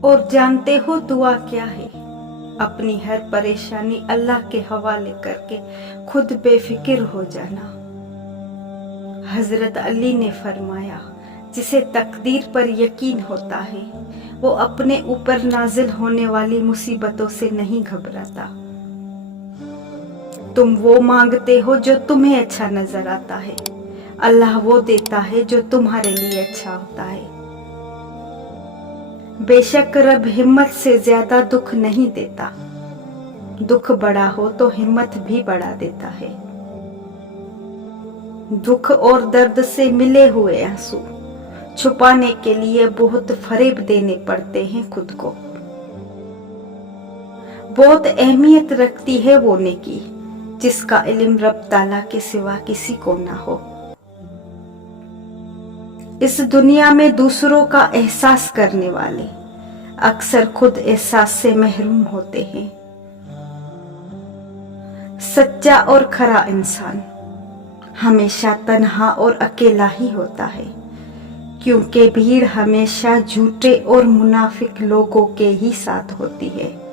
اور جانتے ہو دعا کیا ہے؟ اپنی ہر پریشانی اللہ کے حوالے کر کے خود بے فکر ہو جانا۔ حضرت علی نے فرمایا، جسے تقدیر پر یقین ہوتا ہے وہ اپنے اوپر نازل ہونے والی مصیبتوں سے نہیں گھبراتا۔ تم وہ مانگتے ہو جو تمہیں اچھا نظر آتا ہے، اللہ وہ دیتا ہے جو تمہارے لیے اچھا ہوتا ہے۔ بے شک رب ہمت سے زیادہ دکھ نہیں دیتا، دکھ بڑا ہو تو ہمت بھی بڑھا دیتا ہے۔ دکھ اور درد سے ملے ہوئے آنسو چھپانے کے لیے بہت فریب دینے پڑتے ہیں خود کو۔ بہت اہمیت رکھتی ہے وہ نیکی جس کا علم رب تعالیٰ کے سوا کسی کو نہ ہو۔ اس دنیا میں دوسروں کا احساس کرنے والے اکثر خود احساس سے محروم ہوتے ہیں۔ سچا اور کھرا انسان ہمیشہ تنہا اور اکیلا ہی ہوتا ہے، کیونکہ بھیڑ ہمیشہ جھوٹے اور منافق لوگوں کے ہی ساتھ ہوتی ہے۔